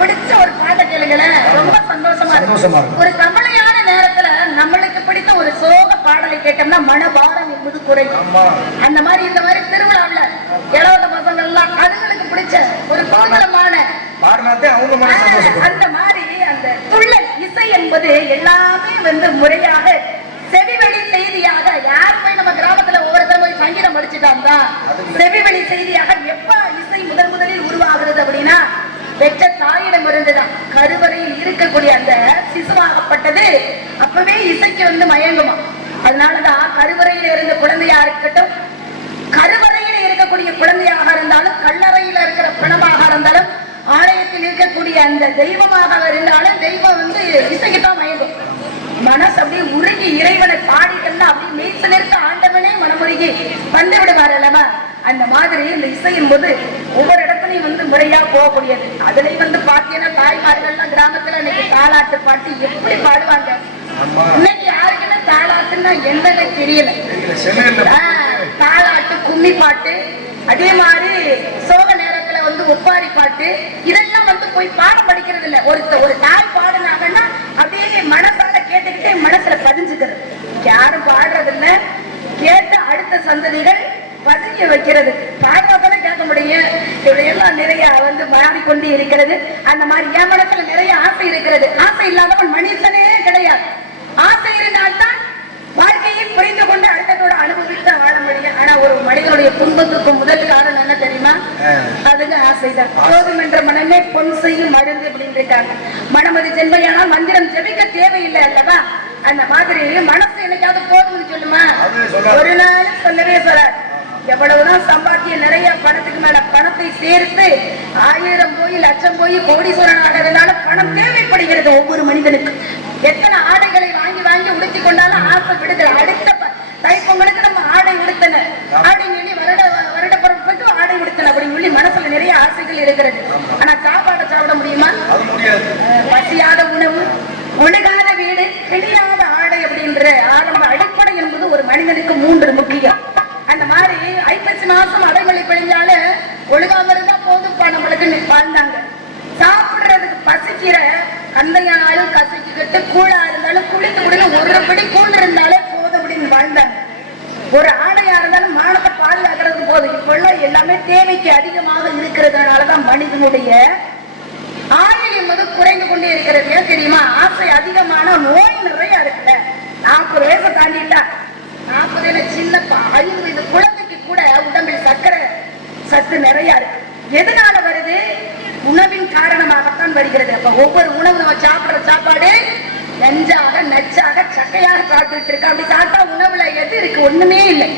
பிடிச்ச ஒரு பாட்டை கேளுங்களேன், ரொம்ப சந்தோஷமா இருக்கும். ஒரு கவலையான நேரத்துல நம்மளுக்கு பிடித்த ஒரு சோக பாடலை கேட்டோம்னா மனபாரம் என்பது குறையும். அந்த மாதிரி இந்த மாதிரி திருவிழாவில் இளவத பசங்க எல்லாம் அதுங்களுக்கு பிடிச்ச ஒரு கோமலமான அந்த மாதிரி அந்த துள்ளல் இசை என்பது எல்லாமே வந்து முறையாக செவிவழி செய்தியாக யார் போய் நம்ம கிராமத்துல ஒவ்வொருத்தர் போய் சங்கீதம் படிச்சுட்டாங்க. செவிவழி செய்தியாக எப்ப இசை முதலில் உருவாகிறது அப்படின்னா பெற்ற தாயிடம் இருந்துதான். கருவறையில் இருக்கக்கூடிய அந்த சிசுவாகப்பட்டது அப்பவே இசைக்கு வந்து மயங்குமா. அதனாலதான் கருவறையில இருந்த குழந்தையா இருக்கட்டும், கருவறையில இருக்கக்கூடிய குழந்தையாக இருந்தாலும், கல்லறையில இருக்கிற பிணமாக இருந்தாலும், ஆலயத்தில் இருக்கக்கூடிய அந்த தெய்வமாக இருந்தாலும் தெய்வம் வந்து இசைக்குத்தான் மயங்கும். மனசு அப்படியே உருகி இறைவனை பாடிட்டோம்னா அப்படியே மெய்சிலிருக்க ஆண்டவனே மனமுருகி வந்து விடுவார் அல்லவா. அந்த மாதிரி இந்த இசையின் போது ஒவ்வொரு இடத்துலையும் வந்து முறையா போகக்கூடியது. அதுலயும் வந்து பாத்தீங்கன்னா தாய்மார்கள்லாம் கிராமத்துல இன்னைக்கு தாலாட்டு பாட்டு எப்படி பாடுவாங்க. இன்னைக்கு யாருக்குன்னா தாலாட்டுன்னா என்னன்னு தெரியல. தாலாட்டு, கும்மி பாட்டு, அதே மாதிரி சோக நேரத்துல வந்து ஒப்பாரி பாட்டு, இதெல்லாம் வந்து போய் பாடம் படிக்கிறது இல்ல. ஒரு தாய் பாடுனாங்கன்னா அப்படியே மனசால கேட்டுக்கிட்டே மனசுல பதிஞ்சுக்கிறது. யாரும் பாடுறது இல்ல. கேட்ட அடுத்த சந்ததிகள் பதிய வைக்கிறது. பாடுறதால கேட்க முடியும். இவையெல்லாம் நிறைய வந்து மாறிக்கொண்டு இருக்கிறது. அந்த மாதிரி என் மனசுல நிறைய ஆசை இருக்கிறது. ஆசை இல்லாதவன் மனுஷனே கிடையாது. ஆசை இருந்தால்தான் வாழ்க்கையை புரிந்து கொண்டு அடுத்ததோட அனுபவித்து வாழ முடியும். ஆனா ஒரு மனிதனுடைய துன்பத்துக்கு முதல் காரணம் என்ன தெரியுமா? அதுக்கு ஆசைதான். போதும் என்ற மனமே பொன் செய்யும் மருந்து அப்படின்னு இருக்காங்க. மனமது ஜென்மையானால் மந்திரம் ஜெபிக்க தேவையில்லை அல்லவா. அந்த மாதிரி மனசு என்னைக்காவது போதும்னு சொல்லுமா? ஒரு நாள் சொல்லவே சொல்றாரு. எவ்வளவுதான் சம்பாத்தியம் நிறைய பணத்துக்கு மேல பணத்தை சேர்த்து 1000 போய் லட்சம் போய் கோடீஸ்வரனாக இருந்தாலும் பணம் தேவைப்படுகிறது ஒவ்வொரு மனிதனுக்கும். எத்தனை ஆடைகளை வாங்கி வாங்கி உடுத்தி கொண்டாலும் ஆசை விடுதல். அடுத்த தைப்பொங்கலுக்கு நம்ம ஆடை உடுத்தன அப்படின்னு சொல்லி வருட பொருட்களுக்கு ஆடை உடுத்தன அப்படின்னு சொல்லி மனசுல நிறைய ஆசைகள் இருக்கிறது. ஆனா சாப்பாடை சாப்பிட முடியுமா? பசியாத உணவு, ஒழுகாத வீடு, கிழியாத ஆடை அப்படின்ற ஆரம்ப அடிப்படை என்பது ஒரு மனிதனுக்கு 3 முக்கியம். அந்த மாதிரி ஐப்பசி மாசம் அடைமொழி பெய்ஞ்சாலும் ஒழுகாம இருந்தா போதும்ப்பா நம்மளுக்கு வாழ்ந்தாங்க. சாப்பிடுறதுக்கு பசிக்கிற கந்தையானாலும் கசக்கிக்கிட்டு, கூழா இருந்தாலும் குளித்து குடின்னு ஒரு படி கூழ் இருந்தாலே போதும் அப்படின்னு வாழ்ந்தாங்க. ஒரு ஆடையா இருந்தாலும் மானத்தை பாதுகாக்கிறது போதும். இப்பெல்லாம் எல்லாமே தேவைக்கு அதிகமாக இருக்கிறதுனாலதான் மனிதனுடைய ஆயுள் என்பது குறைந்து கொண்டே இருக்கிறது. ஏன் தெரியுமா? ஆசை அதிகமான நோய் நிறைய இருக்குல்ல. 40 வயசை தாண்டிட்டா 40 சின்ன 50 குழந்தைக்கு கூட உடம்பில் சர்க்கரை சத்து நிறைய இருக்கு. எதனால வருது? உணவின் காரணமாகத்தான் வருகிறது. அப்ப ஒவ்வொரு உணவு நம்ம சாப்பிடுற சாப்பாடு நெஞ்சாக நச்சாக சக்கையாக சாப்பிட்டு இருக்கா. அப்படி சாப்பிட்டா உணவுல எது இருக்கு? ஒண்ணுமே இல்லை.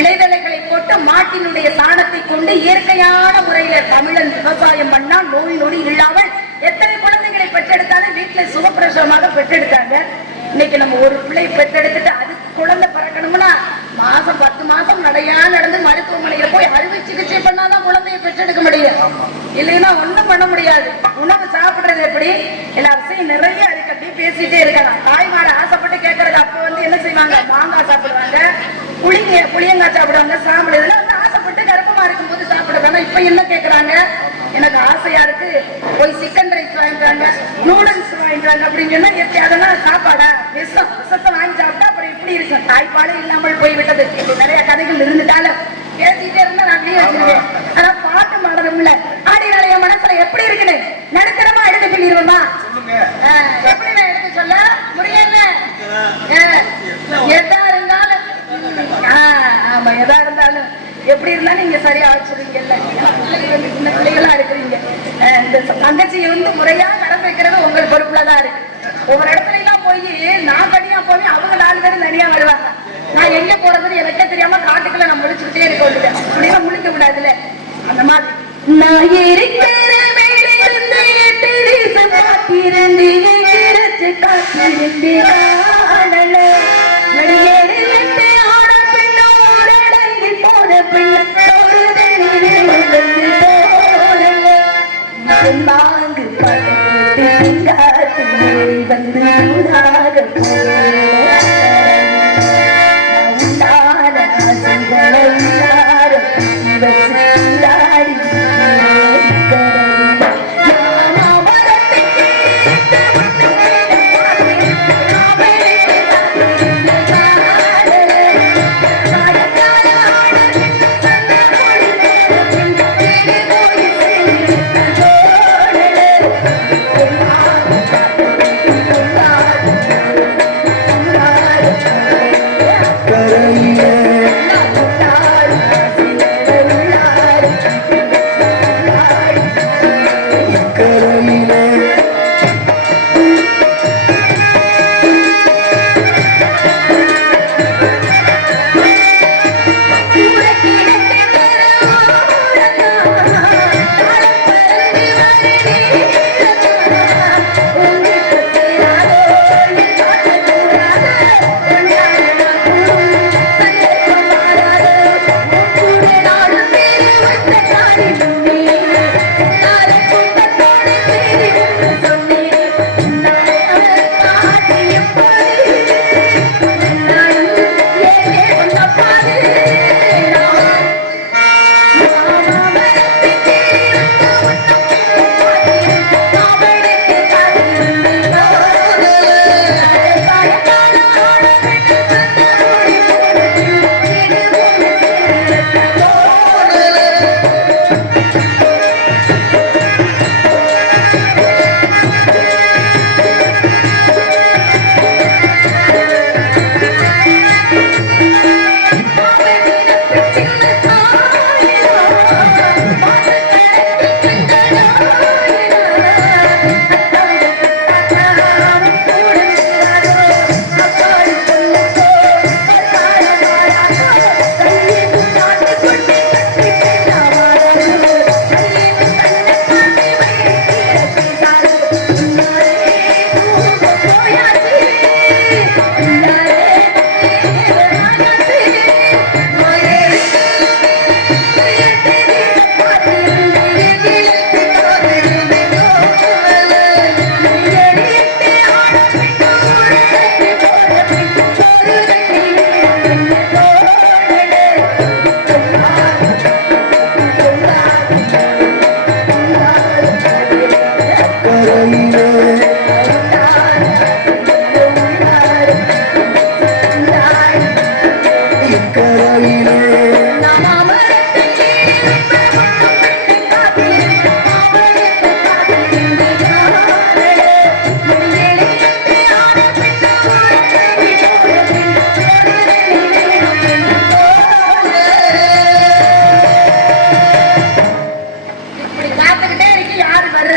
இலைதலைகளை போட்டு மாட்டினுடைய சாணத்தை கொண்டு இயற்கையான முறையில தமிழன் விவசாயம் பண்ணா நோய் நொடி இல்லாமல் எத்தனை குழந்தைகளை பெற்றெடுத்தாலும் வீட்டுல சுகப்பிரசவமாக பெற்றெடுத்தாங்க. இன்னைக்கு நம்ம ஒரு பிள்ளை பெற்றெடுத்துட்டு அது குழந்தை பிறக்கணும்னா மாசம் 10 மாசம் நடையா நடந்து மருத்துவமனையில போய் அறுவை சிகிச்சை பண்ணாதான் குழந்தைய பெற்றெடுக்க முடியும். இல்லைன்னா ஒண்ணும் பண்ண முடியாது. உணவு சாப்பிடுறது எப்படி? எல்லா விஷயம் நிறைய இருக்கு. அப்படியே பேசிட்டே இருக்கலாம். தாய்மார ஆசைப்பட்டு கேட்கறது. அப்ப வந்து என்ன செய்வாங்க? மாங்காய் சாப்பிடுவாங்க, புளியங்காய் சாப்பிடுவாங்க, சாப்பிடு இதெல்லாம் வந்து ஆசைப்பட்டு கர்ப்பமா இருக்கும் போது சாப்பிடுவாங்க. இப்ப என்ன கேட்கறாங்க? எனக்கு ஆசையா இருக்கு, போய் சிக்கன் ரைஸ் வாங்கிட்டாங்க, நூடுல்ஸ் வாங்கிட்டாங்க அப்படின்னு சொன்னா எப்படி? அதெல்லாம் சாப்பாடா? விஷத்தை வாங்கி சாப்பிட்டா அப்புறம் எப்படி இருக்கும்? தாய்ப்பாடு இல்லாமல் போய்விட்டது. நிறைய கதைகள் இருந்துட்டாலும் பேசிட்டே இருந்தா நான் அப்படியே வச்சிருக்கேன். ஆனா பாட்டு மாடணும்ல. ஆடினால என் மனசுல எப்படி இருக்குன்னு நடுத்தரமா எடுக்க சொல்லிடுவோமா? எப்படி நான் எடுக்க சொல்ல முடியல? எதா இருந்தாலும் ஆமா, எதா இருந்தாலும் எப்படி இருந்தாலும் நீங்க சரியா வச்சிருக்கீங்கல்ல. சின்ன பிள்ளைகளா இருக்கிறீங்க. இந்த தங்கச்சியை வந்து முறையா நடந்து வைக்கிறது உங்கள் பொறுப்புலதான் இருக்கு. ஒவ்வொரு இடத்துல எல்லாம் போய் நான் தனியா போய் அவங்க 4 பேரும் தனியா வருவாங்க. நான் எங்க போறதுன்னு எனக்கே தெரியாம காட்டுக்குள்ள நான் முடிச்சுக்கிட்டே இருக்க விட்டுட்டேன். அப்படிலாம் முழிக்க கூடாதுல. அந்த மாதிரி நான் இருக்கிற மேலிருந்து 8 தேசம் காத்திருந்து காத்திருந்து மடியேறி விட்டு ஆட பின்னோரடங்கி போன பின்ன மாங்கு படைத்து காத்து வந்து உண்டாக உண்டான ஆசைகளை உண்டார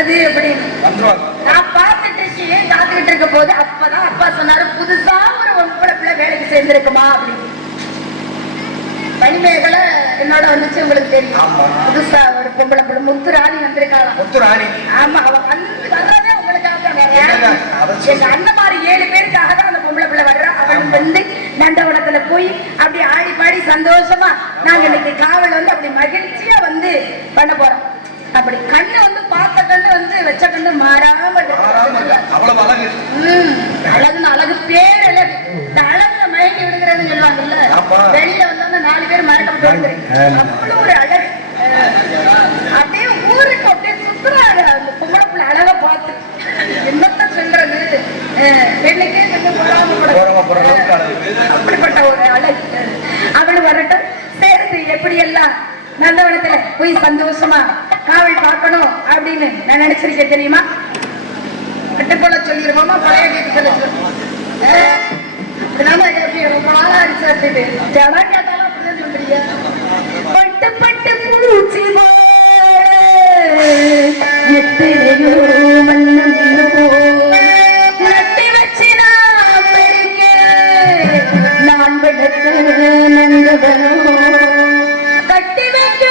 வருது அப்படின்னு நான் பார்த்துட்டு இருக்கேன். காத்துக்கிட்டு இருக்க போது அப்பதான் அப்பா சொன்னாரு, புதுசா ஒரு பொம்பளை பிள்ளை வேலைக்கு சேர்ந்திருக்குமா அப்படின்னு. மணிமேகலை என்னோட வந்துச்சு, உங்களுக்கு தெரியும். புதுசா ஒரு பொம்பளை பிள்ளை முத்துராணி வந்திருக்காங்க. முத்துராணி, ஆமா. அவ வர்றதே உங்களுக்காக. எங்க அண்ணன் மாதிரி 7 பேருக்காக தான் அந்த பொம்பளை பிள்ளை வர்றா. அவன் வந்து நண்டவனத்துல போய் அப்படி ஆடி பாடி சந்தோஷமா நாங்க இன்னைக்கு காவல் வந்து அப்படி மகிழ்ச்சியா வந்து பண்ண போறோம். அப்படி கண்ணு வந்து பார்த்த கண்ணு வந்து வச்ச கண்ணு மாறாம அவ்வளவு அழகு. அழகுன்னு அழகு, பேர் அழகு. இந்த அழகுல மயங்கி விடுகிறதுன்னு சொல்லுவாங்கல்ல, வெளியில வந்து 4 பேர் மறக்கப்பட்டு அவ்வளவு ஒரு அழகு. அப்படியே ஊருக்கு அப்படியே சுத்துறாங்க அந்த பொம்பளை பிள்ளை அழகை பார்த்து. என்னத்த சொல்றது, பெண்ணுக்கே அப்படிப்பட்ட ஒரு அழகு. அவளு வரட்டும், சேர்த்து எப்படி எல்லாம் நந்தவனத்துல போய் சந்தோஷமா காவல் பார்க்கணும் அப்படின்னு நான் நினைச்சிருக்கேன். தெரியுமா? கட்டு போல சொல்லிருவோமா, பழைய கேட்டு சொல்ல பட்டு பட்டு பூச்சி எத்தனையோ மன்னோ நட்டி வச்சு நான் பெருக்க நான் விடத்து நந்தவனோ கட்டி வைக்க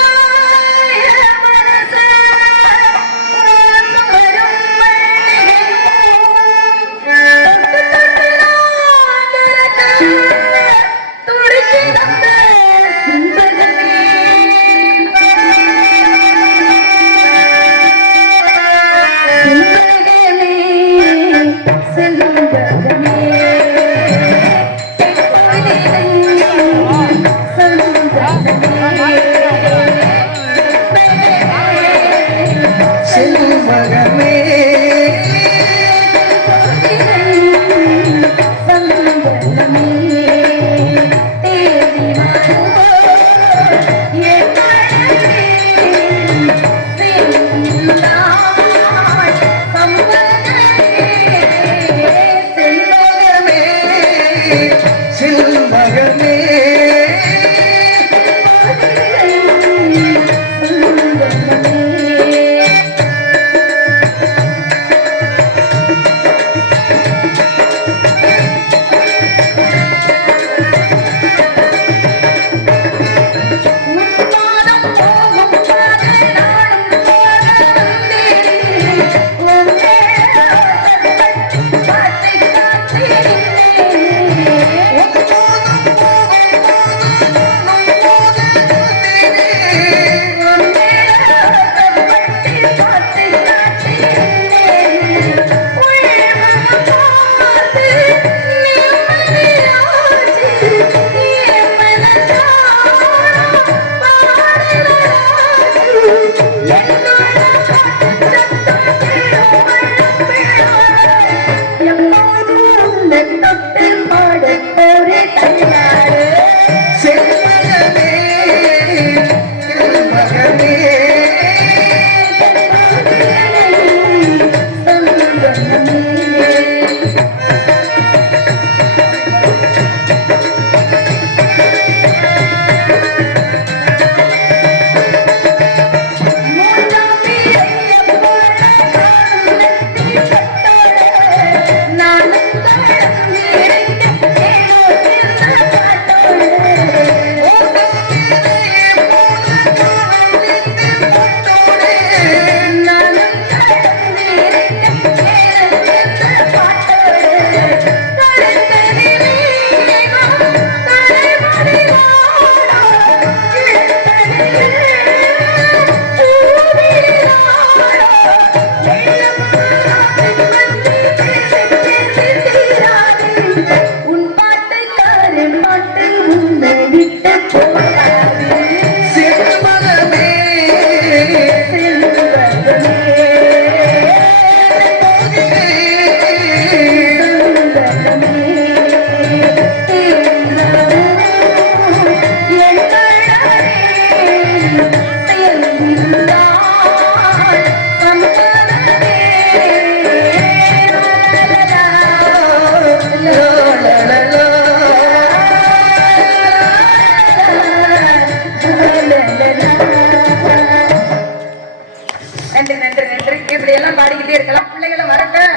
எல்லாம் பாடிக்கிட்டே இருக்கலாம். பிள்ளைகளை வரட்டும்,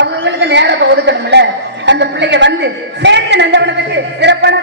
அவங்களுக்கு நேரத்தை ஒதுக்கணும்ல. அந்த பிள்ளைங்க வந்து சேர்த்து நந்தவனத்துக்கு சிறப்பான